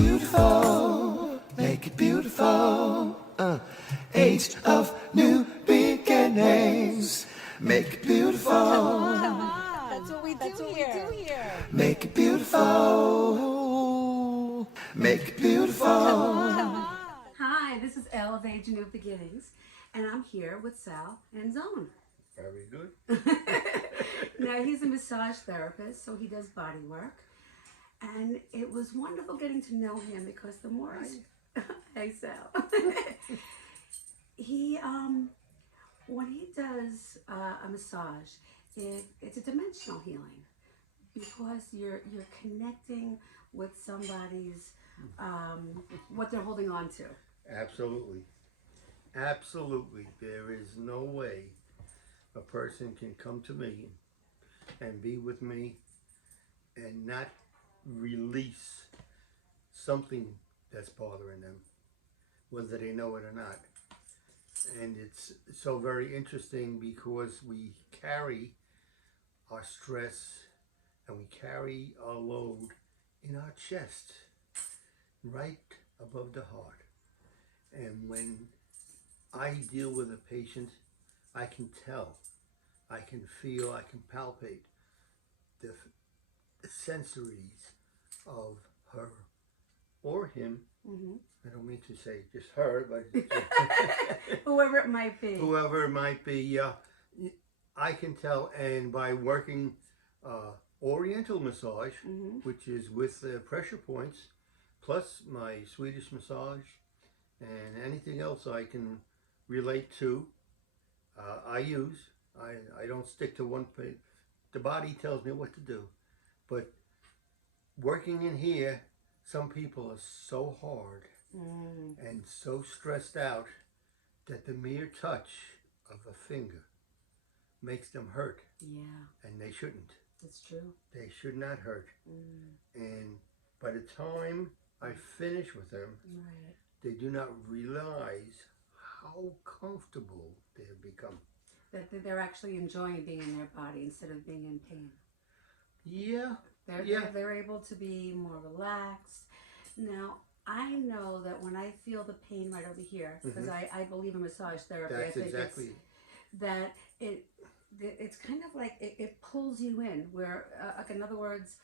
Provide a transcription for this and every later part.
beautiful, make it beautiful. Age of new beginnings, make it beautiful. Come on. That's what we do here. Make it beautiful, make it beautiful. Come on. Hi, this is Elle of Age New Beginnings, and I'm here with Sal Anzlone. Very good. Now, he's a massage therapist, so he does body work, and it was wonderful getting to know him because the more hey, Sal. When he does a massage, it's a dimensional healing because you're connecting with somebody's what they're holding on to. Absolutely. Absolutely. There is no way a person can come to me and be with me and not release something that's bothering them, whether they know it or not. And it's so very interesting because we carry our stress and we carry our load in our chest, right above the heart. And when I deal with a patient, I can tell, I can feel, I can palpate the sensories of her or him. Mm-hmm. I don't mean to say just her, but Whoever it might be. whoever it might be, I can tell. And by working Oriental massage, which is with pressure points, plus my Swedish massage, and anything else I can relate to, I use. I don't stick to one page. The body tells me what to do. But working in here, some people are so hard and so stressed out that the mere touch of a finger makes them hurt. Yeah, And they shouldn't. that's true. They should not hurt. And by the time I finish with them, Right. they do not realize how comfortable they have become. That they're actually enjoying being in their body instead of being in pain. Yeah. They're able to be more relaxed. Now, I know that when I feel the pain right over here, because I believe in massage therapy, That's I think exactly it's kind of like it pulls you in. Where, like in other words,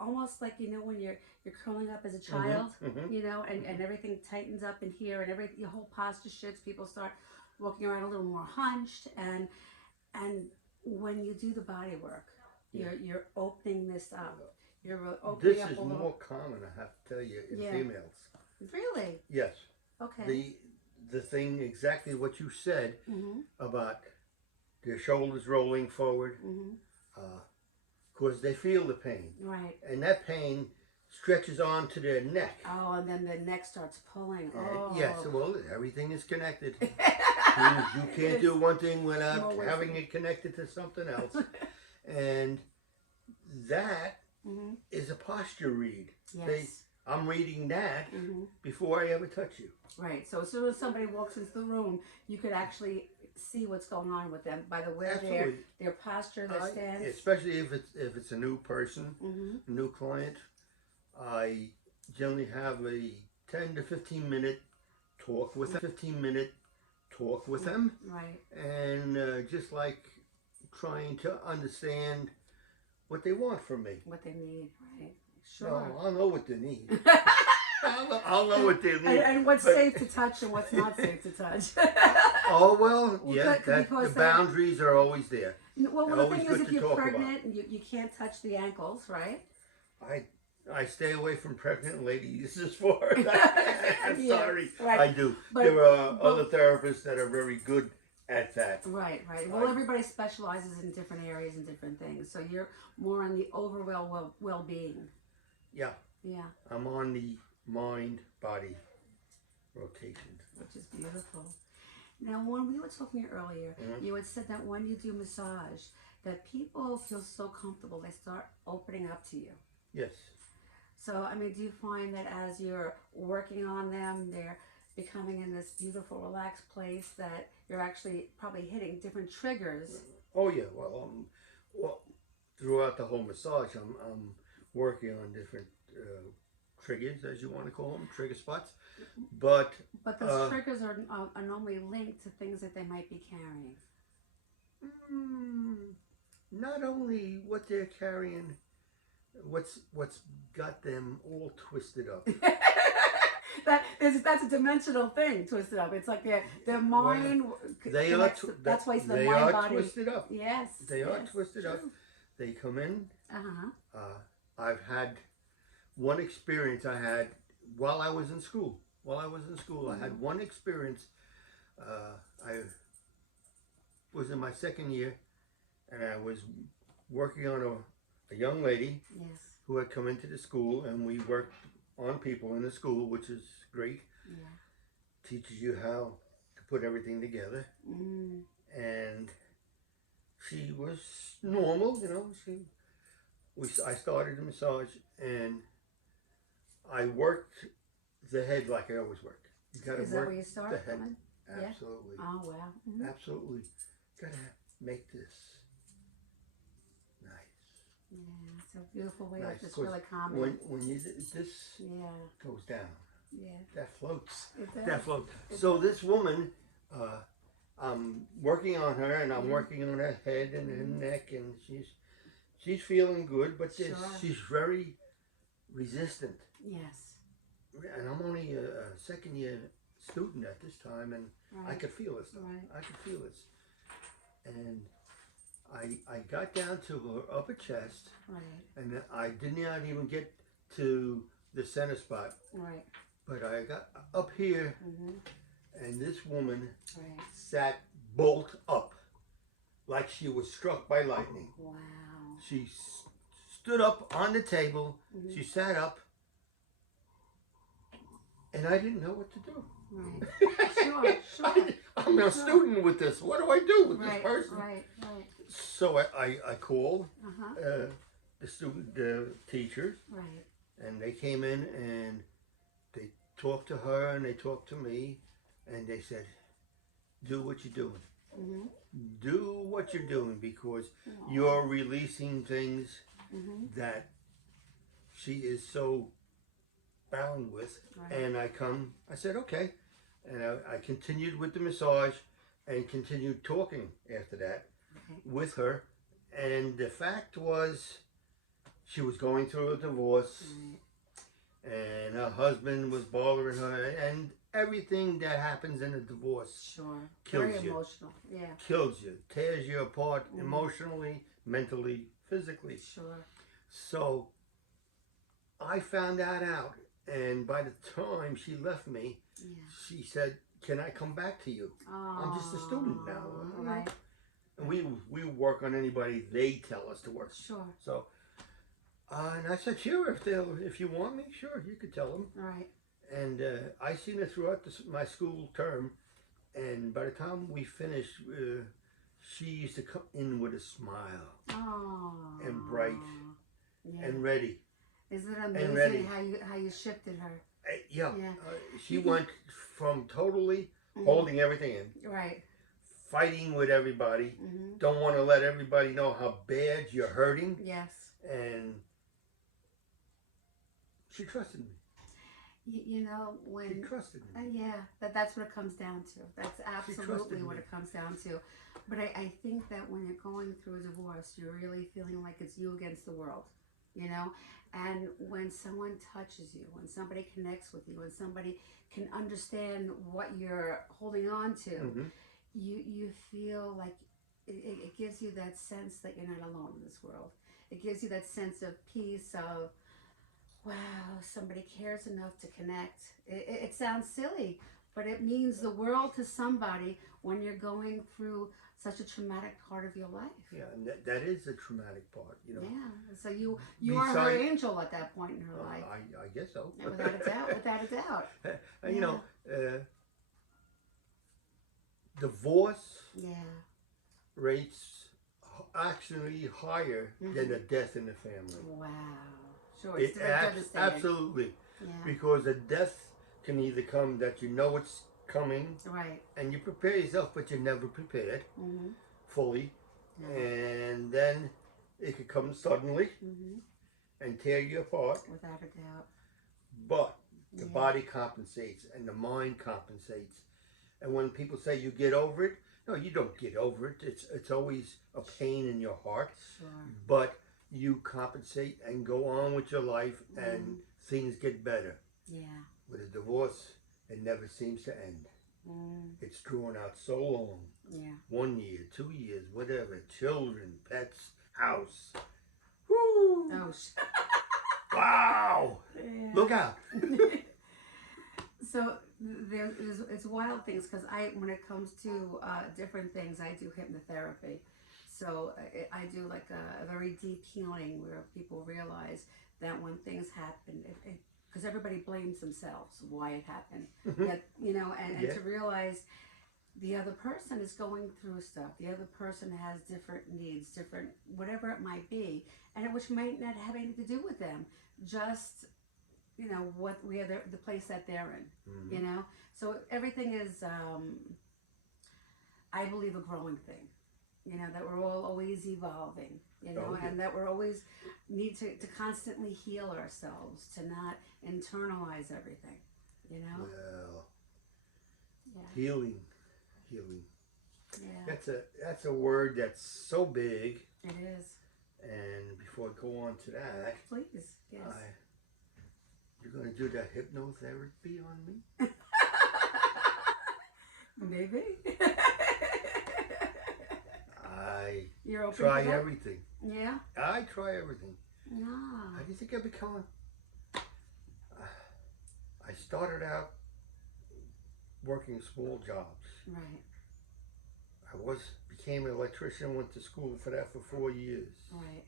almost like when you're curling up as a child, and everything tightens up in here, and your whole posture shifts. People start walking around a little more hunched, and when you do the body work, you're opening this up. You're opening This up is a little. more common, I have to tell you, in females. Really? Yes. Okay. The thing, exactly what you said about their shoulders rolling forward, because they feel the pain. Right. And that pain stretches on to their neck. Oh, and then the neck starts pulling. Oh. Yes, well, everything is connected. You can't do one thing without having it connected to something else. And that is a posture read. Yes. I'm reading that before I ever touch you. Right. So as soon as somebody walks into the room, you could actually see what's going on with them by the way their posture, their stance. Especially if it's a new person, a new client. I generally have a 10 to 15 minute talk with them. Right. And just like trying to understand what they want from me. What they need, right? Sure. No, I'll know what they need. I'll know what they need. And what's safe to touch and what's not safe to touch. Oh, well, yeah, because the boundaries are always there. Well, the Always thing good is, if to you're talk pregnant, and you can't touch the ankles, right? I stay away from pregnant ladies as far as I'm Yeah, sorry. right. I do. But- there are other therapists that are very good at that. Right. Well, everybody specializes in different areas and different things. So you're more on the overall well-being. Yeah. Yeah. I'm on the mind-body rotation. Which is beautiful. Now, when we were talking earlier, you had said that when you do massage, that people feel so comfortable, they start opening up to you. Yes. So, I mean, do you find that as you're working on them, they're becoming in this beautiful, relaxed place, that you're actually probably hitting different triggers? Oh, yeah. Well, throughout the whole massage, I'm working on different triggers, as you want to call them, trigger spots. But But those triggers are normally linked to things that they might be carrying. not only what they're carrying, what's got them all twisted up. That's a dimensional thing, twisted up. It's like their mind. They connects, are. that's why it's the they mind are body. twisted up. Yes. They are yes, twisted true. up. They come in. Uh-huh. I've had one experience I had while I was in school. I had one experience. I was in my second year, and I was working on a young lady Yes. who had come into the school, and we worked on people in the school, which is great. Yeah. Teaches you how to put everything together. Mm. And she was normal, you know. I started the massage, and I worked the head like I always work. You gotta Is that work where you start? the head. Coming? Yeah. Absolutely. Oh wow. Mm-hmm. Absolutely. Gotta make this nice. Yeah, it's a beautiful way Nice. of just 'Cause really calming. when you this Yeah. goes down, Yeah. that floats. It does. That floats. So this woman, I'm working on her, and I'm working on her head and her neck, and she's feeling good, but Sure. she's very resistant. Yes. And I'm only a second year student at this time, and I Right. could feel this. Right. I could feel this. And I got down to her upper chest, Right. and I did not even get to the center spot, Right. but I got up here, Mm-hmm. and this woman Right. sat bolt up like she was struck by lightning. Wow. She stood up on the table. Mm-hmm. She sat up, and I didn't know what to do. Right. Sure. I'm a student with this. What do I do with Right. this person? Right. Right. So I called Uh-huh. the teachers, Right. and they came in and they talked to her and they talked to me, and they said, "Do what you're doing. Mm-hmm. Do what you're doing, because you're releasing things Mm-hmm. that she is so bound with." Right. And I said, okay. And I continued with the massage and continued talking after that Okay. with her. And the fact was, she was going through a divorce, Right. and her husband was bothering her, and everything that happens in a divorce Sure. Kills Very you. emotional. Yeah. kills you, tears you apart emotionally, mentally, physically. Sure. So I found that out, and by the time she left me, Yeah. she said, "Can I come back to you? I'm just a student now." you know. Right. And we work on anybody they tell us to work. Sure. So, and I said, "Sure, if you want me, sure, you could tell them." Right. And I seen her throughout my school term, and by the time we finished, she used to come in with a smile Oh. and bright Yeah. and ready. Isn't it ready. amazing how you shifted her? Yeah, Yeah. she went from totally Mhm. holding everything in, Right. fighting with everybody, Mm-hmm. don't want to let everybody know how bad you're hurting, Yes. and she trusted me. You know She when. trusted me. Yeah, that's what it comes down to. That's absolutely trusted what me. it comes down to. But I think that when you're going through a divorce, you're really feeling like it's you against the world, you know? And when someone touches you, when somebody connects with you, when somebody can understand what you're holding on to, Mhm. you feel like it gives you that sense that you're not alone in this world. It gives you that sense of peace, of, wow, somebody cares enough to connect. It sounds silly, but it means the world to somebody when you're going through such a traumatic part of your life. Yeah, and that is a traumatic part, you know. Yeah. So you are her Beside- angel at that point in her life. I guess so. Yeah, without a doubt. Without a doubt. And, you know, divorce Yeah. rates actually higher than a death in the family. Wow. Sure. It's devastating. Absolutely, Yeah. because a death can either come that you know it's coming Right. and you prepare yourself, but you're never prepared Mm-hmm. fully, Yeah. and then it could come suddenly Mm-hmm. and tear you apart. Without a doubt. but the Yeah. body compensates and the mind compensates. And when people say you get over it, no, you don't get over it. It's always a pain in your heart, Sure. but you compensate and go on with your life, and things get better. Yeah. With a divorce, it never seems to end. It's drawn out so long. Yeah. 1 year, 2 years, whatever. Children, pets, house. Woo! Oh. Wow! Yeah. Look out! So it's wild things because when it comes to different things, I do hypnotherapy. So I do like a very deep healing where people realize that when things happen, because everybody blames themselves why it happened. That and Yeah. to realize the other person is going through stuff. The other person has different needs, different whatever it might be, and which might not have anything to do with them. Just the place that they're in. So everything is I believe a growing thing, that we're all always evolving, Oh, yeah. and that we're always need to constantly heal ourselves, to not internalize everything. Well, Yeah. healing. Yeah, That's a word that's so big. it is. And before I go on to that, Please. Yes. you're going to do the hypnotherapy on me? Maybe. I You're open try to that? everything. Yeah. I try everything. No. How do you think I become? I started out working small jobs. Right. I became an electrician, went to school for that for 4 years. Right.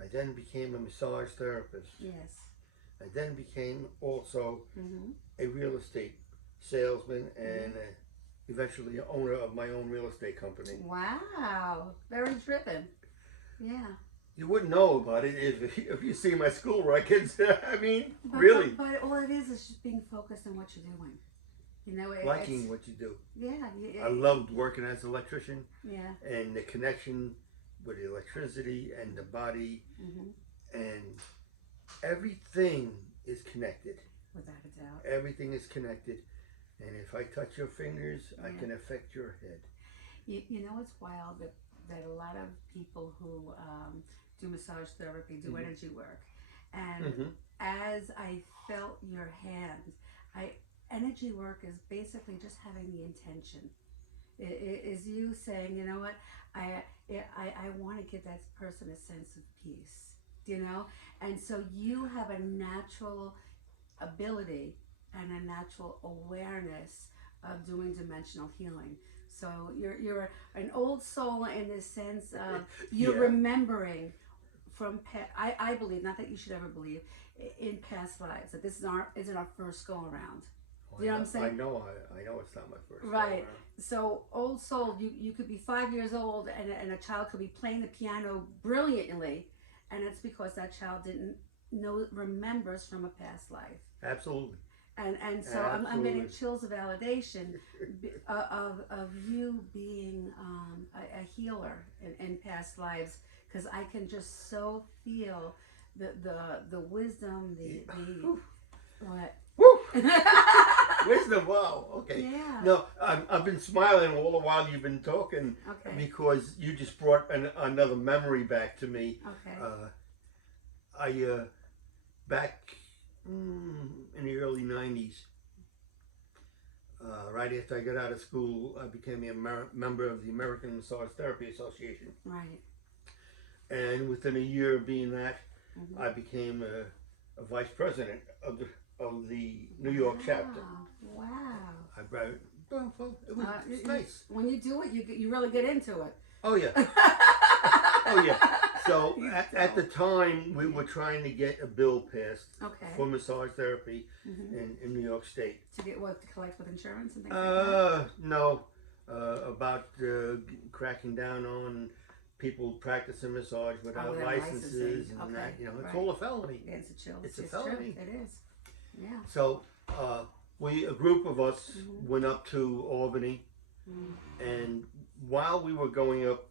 I then became a massage therapist. Yes. I then became also Mhm. a real estate salesman and eventually owner of my own real estate company. Wow. Very driven. Yeah. You wouldn't know about it if you see my school records. I mean, But, really. But all it is just being focused on what you're doing. Liking what you do. Yeah. I loved working as an electrician Yeah. and the connection with the electricity and the body, and everything is connected. Without a doubt. Everything is connected, and if I touch your fingers, I Yeah. can affect your head. You know it's wild that a lot of people who do massage therapy do energy work, and as I felt your hand, energy work is basically just having the intention. It is you saying, you know what, I want to give that person a sense of peace, and so you have a natural ability and a natural awareness of doing dimensional healing. So you're an old soul in the sense of you're Yeah. remembering from I believe, not that you should ever believe, in past lives, that this isn't our first go around. You know what I'm saying? I know it's not my first. Right. go around. So old soul, you could be 5 years old and a child could be playing the piano brilliantly, and it's because that child didn't remembers from a past life. Absolutely. And so I'm getting chills of validation of you being a healer in past lives, because I can just so feel the wisdom, the what. Woo! Wisdom, wow. Okay. Yeah. No, I've been smiling all the while you've been talking, Okay. because you just brought another memory back to me. Okay. I back in the early 90s, right after I got out of school, I became a member of the American Massage Therapy Association. Right. And within a year of being that, I became a vice president of the New York chapter. Wow. I brought it. Well, it's nice. When you do it, you really get into it. Oh yeah. Oh yeah. So at the time, we were trying to get a bill passed for massage therapy in New York State. To get what, to collect with insurance and things like that? No, about cracking down on people practicing massage without without licenses licensing. and that. You know, it's Right. all a felony. It's a chill. It's a felony. True. It is. Yeah. So a group of us went up to Albany, and while we were going up,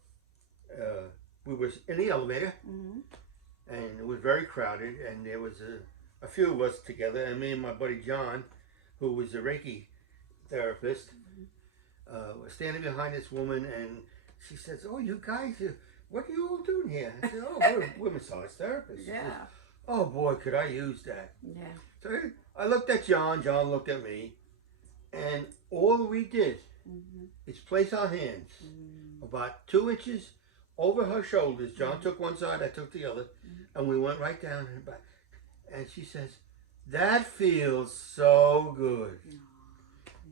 we were in the elevator, and it was very crowded, and there was a few of us together, and me and my buddy John, who was a Reiki therapist, were standing behind this woman, and she says, "Oh, you guys, what are you all doing here?" I said, "Oh, we're massage therapists." She says, Yeah. "Oh boy, could I use that?" Yeah. So I looked at John. John looked at me, and all we did is place our hands about 2 inches over her shoulders. John took one side, I took the other, and we went right down and back. And she says, "That feels so good."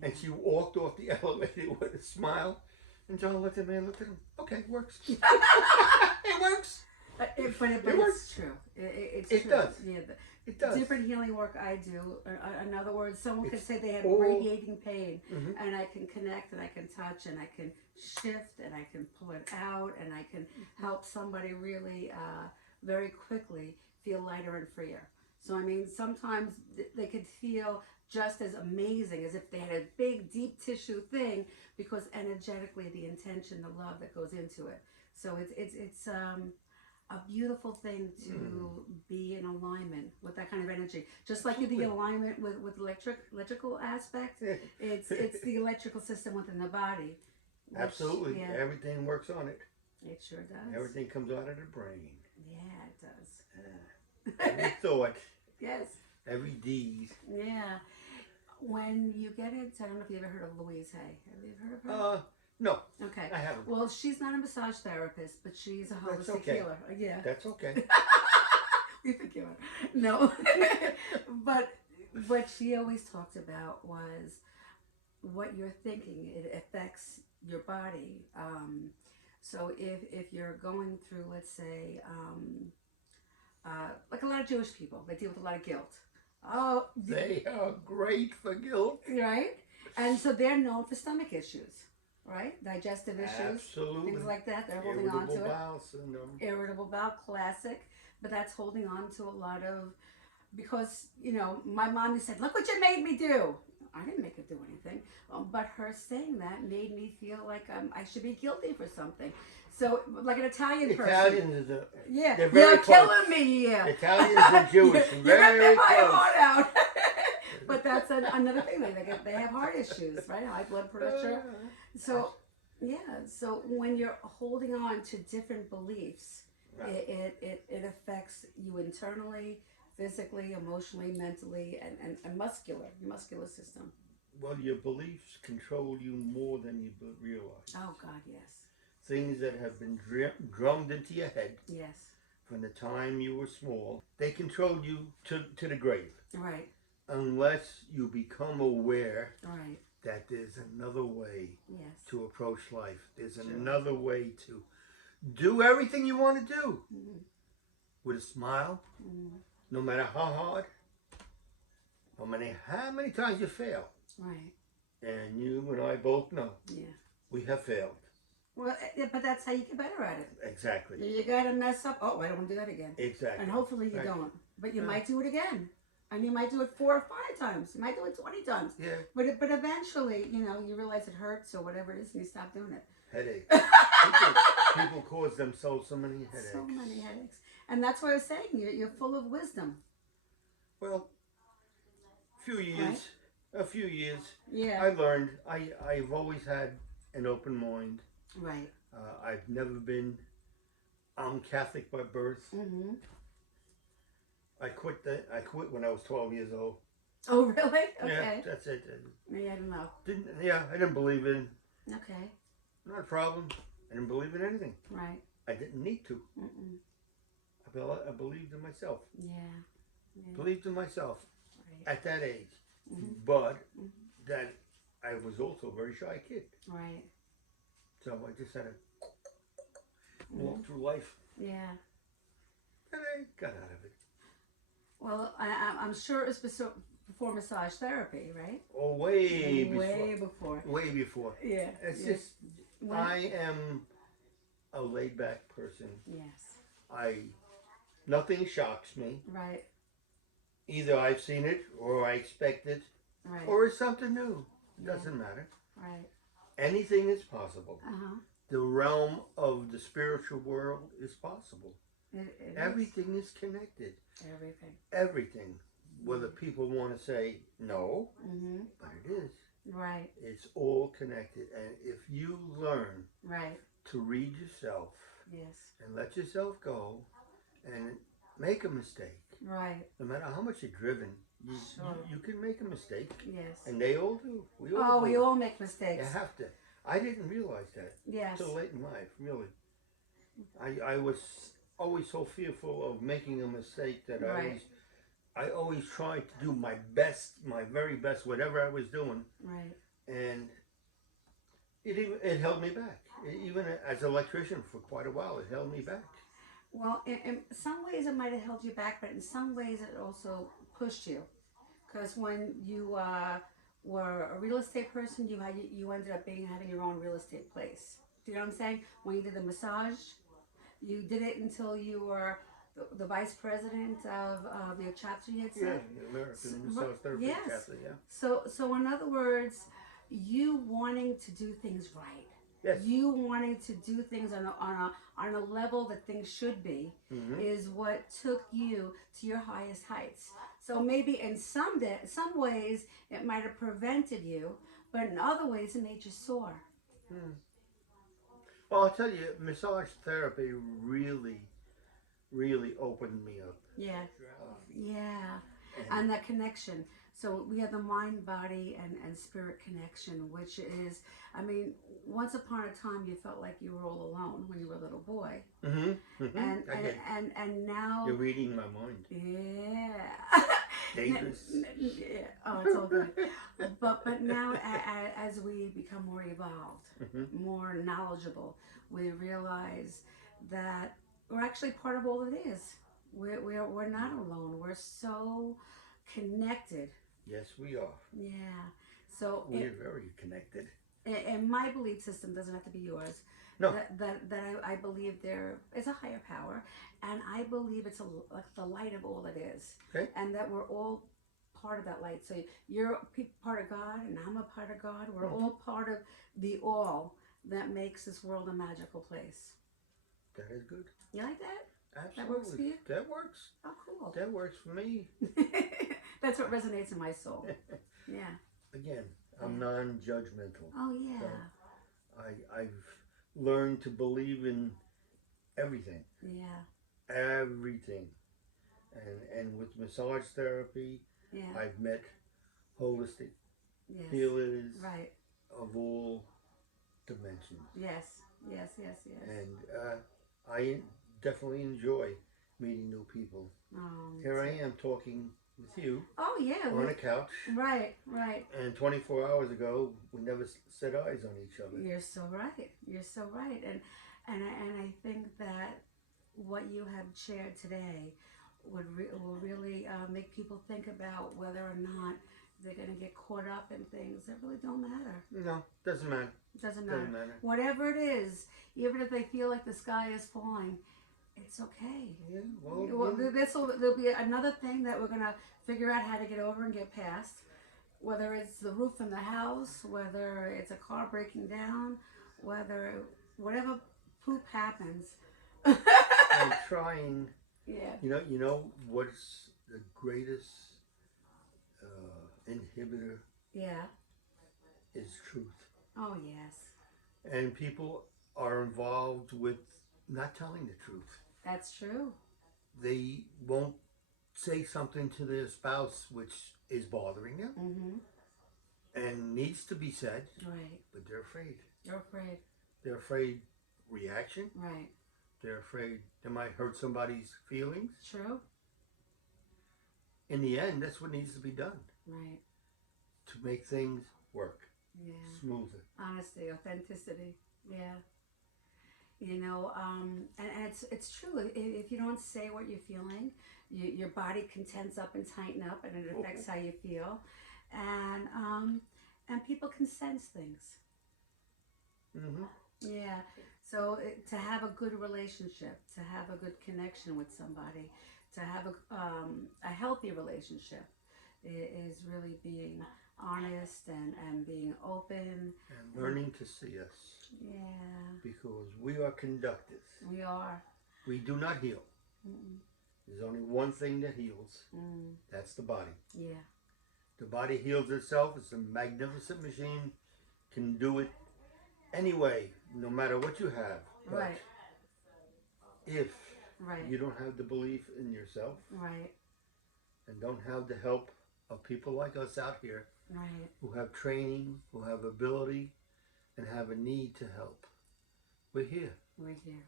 And she walked off the elevator with a smile. And John looked at me and looked at him. "Okay, works." It works. But it's works. true. It's It true. does. Yeah, It does. different healing work I do. In other words, someone could It's say they have all- radiating pain, and I can connect, and I can touch, and I can shift, and I can pull it out, and I can help somebody really very quickly feel lighter and freer. So I mean, sometimes they could feel just as amazing as if they had a big, deep tissue thing, because energetically, the intention, the love that goes into it. So it's a beautiful thing to be in alignment with that kind of energy. Just like the alignment with electrical aspect, it's the electrical system within the body. which- Absolutely. Yeah, Everything works on it. it sure does. Everything comes out of the brain. Yeah, it does. Every thought, Yes. every deed. Yeah. When you get into, I don't know if you ever heard of Louise Hay. Have you heard of her? No, Okay. I haven't. Well, she's not a massage therapist, but she's a That's holistic okay. healer. Yeah. That's okay. We forgive her. No. But what she always talked about was what you're thinking. It affects your body. So if you're going through, let's say, like a lot of Jewish people, they deal with a lot of guilt. Oh, They are great for guilt. right? And so they're known for stomach issues, right? Digestive issues, Absolutely. things like that. They're holding on to Irritable it. bowel syndrome. Irritable bowel, classic. But that's holding on to a lot of, because, you know, my mom said, "Look what you made me do." I didn't make her do anything. But her saying that made me feel like I should be guilty for something. So, like an Italian person. Italians are Yeah, they're very you're close. killing me. Yeah. Italians and Jewish, You're very ripping my close. heart out. But that's another thing. They have heart issues, right? High blood pressure. So, yeah. So when you're holding on to different beliefs, Right. it affects you internally, physically, emotionally, mentally, and your muscular system. Well, your beliefs control you more than you realize. Oh God, yes, Things that have been drummed into your head yes, from the time you were small, they control you to the grave. right, Unless you become aware right, that there's another way yes, to approach life. There's Sure. another way to do everything you want to do with a smile, no matter how hard, no matter how many times you fail. right, And you and I both know yeah. we have failed. Well, but that's how you get better at it. Exactly. You gotta mess up. Oh, I don't want to do that again. Exactly. And hopefully you Right. don't. But you Right. might do it again. And you might do it 4 or 5 times. You might do it 20 times. Yeah. But eventually, you know, you realize it hurts or whatever it is, and you stop doing it. Headache. People cause themselves so many headaches. So many headaches. And that's why I was saying you're full of wisdom. Well, a few years, Yeah. I learned. I've always had an open mind. Right. I've never been. I'm Catholic by birth. Mm-hmm. I quit when I was 12 years old. Oh, really? Yeah, Okay. that's it. Yeah, I don't know. I didn't believe in. Okay. Not a problem. I didn't believe in anything. Right. I didn't need to. Mm-mm. I believed in myself. Yeah. Yeah. Believed in myself Right. at that age. Mhm. But that I was also a very shy kid. Right. So I just had to walk through life. Yeah. And I got out of it. Well, I'm sure it was before massage therapy, right? Oh, way before. Way before. Way before. Yeah. It's yeah. just, I am a laid back person. Yes. Nothing shocks me. Right. Either I've seen it, or I expect it, Right. or it's something new. It Yeah. doesn't matter. Right. Anything is possible. Uh-huh. The realm of the spiritual world is possible. It is. Everything is connected. Everything. Everything. whether people want to say no, Mm-hmm. but it is. Right. It's all connected. And if you learn Right. to read yourself Yes. and let yourself go and make a mistake, Right. no matter how much you're driven, Sure. you can make a mistake. Yes. And they all do. We all Oh, do. we all make You mistakes. have to. I didn't realize that Yes. till late in life, really. I was always so fearful of making a mistake that Right. I always tried to do my best, my very best, whatever I was doing, Right. and it held me back. Even as an electrician for quite a while, it held me back. Well, in some ways it might have held you back, but in some ways it also pushed you. Because when you were a real estate person, you ended up having your own real estate place. Do you know what I'm saying? When you did the massage, you did it until you were the vice president of your chapter. You had Yeah, said. the American Massage Therapy Yes. Chapter, yeah. So in other words, you wanting to do things right. Yes. You wanting to do things on a level that things should be is what took you to your highest heights. So maybe in some ways it might have prevented you, but in other ways it made you soar. Well, I'll tell you, massage therapy really, really opened me up. Yeah. Yeah. And And that connection. So we have the mind, body, and spirit connection, which is, I mean, once upon a time you felt like you were all alone when you were a little boy, and now You're reading my mind. yeah. Dangerous. Yeah. Oh, it's all good. But now as we become more evolved, more knowledgeable, we realize that we're actually part of all it is. We're not alone. We're so connected. Yes, we are. Yeah. So We're very connected. and my belief system doesn't have to be yours. No. That I believe there is a higher power, and I believe it's like the light of all that is, Okay. and that we're all part of that light. So you're part of God, and I'm a part of God. We're all part of the all that makes this world a magical place. That is good. You like that? Absolutely. That works for you? That works. Oh, cool. That works for me. That's what resonates in my soul. Yeah. Again, I'm non-judgmental. Oh yeah. So I've learned to believe in everything. Yeah. Everything. And with massage therapy, Yeah. I've met holistic Yes. healers Right. of all dimensions. Yes. Yes. Yes. Yes. And I definitely enjoy meeting new people. Here I am talking with you Oh yeah. on a couch, Right. Right. and 24 hours ago we never set eyes on each other. You're so right. You're so right. And I think that what you have shared today will really make people think about whether or not they're going to get caught up in things that really don't matter. No, doesn't matter. It doesn't matter. Doesn't matter. Whatever it is, even if they feel like the sky is falling, it's okay. Yeah, Well, there'll be another thing that we're gonna figure out how to get over and get past. Whether it's the roof in the house, whether it's a car breaking down, whatever poop happens. I'm trying. Yeah. You know what's the greatest inhibitor Yeah. is truth. Oh yes. And people are involved with not telling the truth. That's true. They won't say something to their spouse which is bothering them and needs to be said, Right. but they're afraid. You're afraid. They're afraid reaction. Right. They're afraid they might hurt somebody's feelings. True. In the end, that's what needs to be done Right. to make things work Yeah. smoother. Honesty, authenticity. Yeah. You know, and it's true. If you don't say what you're feeling, your body can tense up and tighten up, and it affects how you feel, and people can sense things. Yeah. So to have a good relationship, to have a good connection with somebody, to have a healthy relationship, is really being honest and being open. And learning to see us. Yeah. Because we are conductors. We are. We do not heal. There's only one thing that heals. That's the body. Yeah. The body heals itself. It's a magnificent machine. Can do it anyway, no matter what you have. But Right. if Right. you don't have the belief in yourself Right. and don't have the help of people like us out here Right. who have training, who have ability, and have a need to help, we're here. We're here.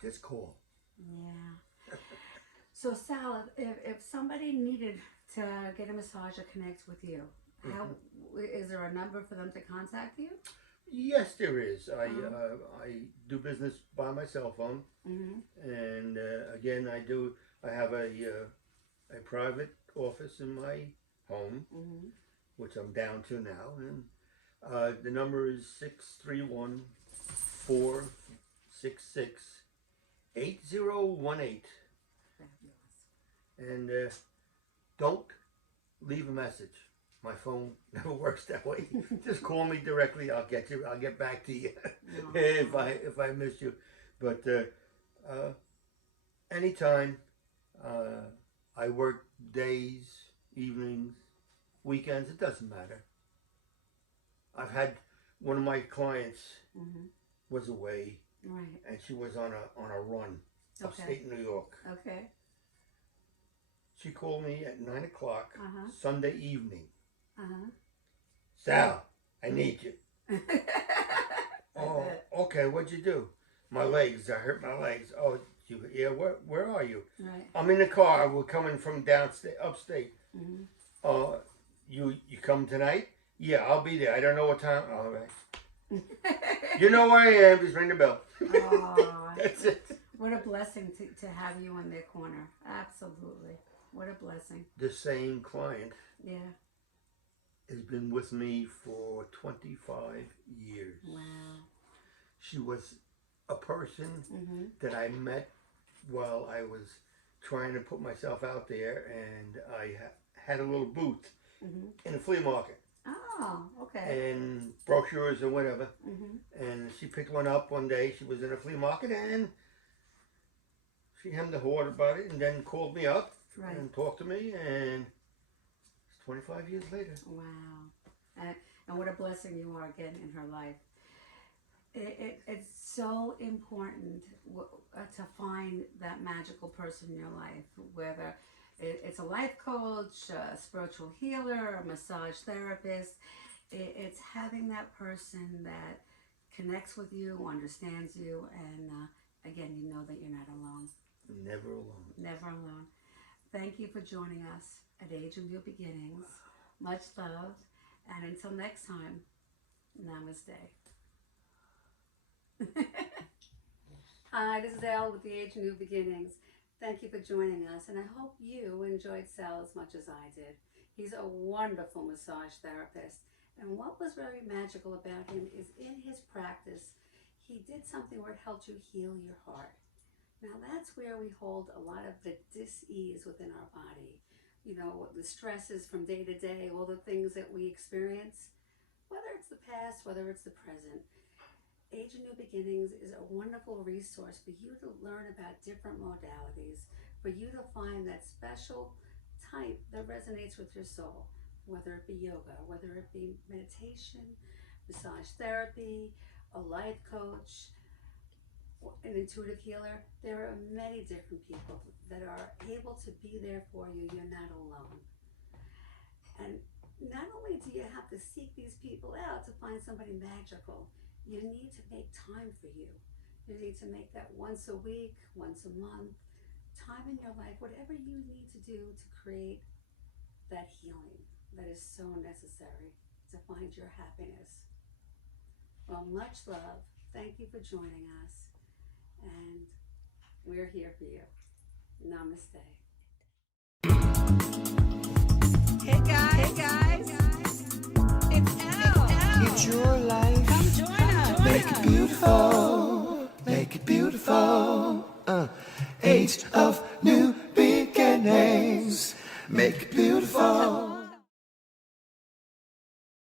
Just call. Yeah. So Sal, if somebody needed to get a massage or connect with you, how is there a number for them to contact you? Yes, there is. I do business by my cell phone, and again, I have a private office in my home, which I'm down to now, and the number is 631-466-8018. And don't leave a message. My phone never works that way. Just call me directly. I'll get you. I'll get back to you if I miss you. But anytime. I work days, evenings, weekends. It doesn't matter. I've had one of my clients was away, Right. and she was on a run upstate New York. Okay. She called me at 9 o'clock Uh-huh. Sunday evening. Uh-huh. Sal, I need you. Oh, okay. What'd you do? My legs. I hurt my legs. Oh, yeah. Where are you? Right. I'm in the car. We're coming from upstate. You come tonight? Yeah, I'll be there. I don't know what time. All right. You know where I am. Just ring the bell. Oh, That's it. what a blessing to have you in their corner. Absolutely. What a blessing. The same client Yeah. has been with me for 25 years. Wow. She was a person that I met while I was trying to put myself out there, and I had a little booth in a flea market. Oh, okay. And brochures or whatever. And she picked one up one day. She was in a flea market, and she hemmed and hawed about it, and then called me up and talked to me, and it's 25 years later. Wow. And what a blessing you are again in her life. It's so important to find that magical person in your life, whether it's a life coach, a spiritual healer, a massage therapist. It's having that person that connects with you, understands you, and again, you know that you're not alone. Never alone. Never alone. Thank you for joining us at Age of New Beginnings. Much love, and until next time, namaste. Hi, this is Elle with the Age of New Beginnings. Thank you for joining us, and I hope you enjoyed Sal as much as I did. He's a wonderful massage therapist, and what was very magical about him is in his practice, he did something where it helped you heal your heart. Now that's where we hold a lot of the dis-ease within our body. You know, the stresses from day to day, all the things that we experience, whether it's the past, whether it's the present. Age of New Beginnings is a wonderful resource for you to learn about different modalities, for you to find that special type that resonates with your soul, whether it be yoga, whether it be meditation, massage therapy, a life coach, an intuitive healer. There are many different people that are able to be there for you. You're not alone. And not only do you have to seek these people out to find somebody magical, you need to make time for you. You need to make that once a week, once a month, time in your life, whatever you need to do to create that healing that is so necessary to find your happiness. Well, much love. Thank you for joining us. And we're here for you. Namaste. Hey guys. It's Elle. It's your life. Come join us. Make it beautiful. Make it beautiful. Age of New Beginnings. Make it beautiful.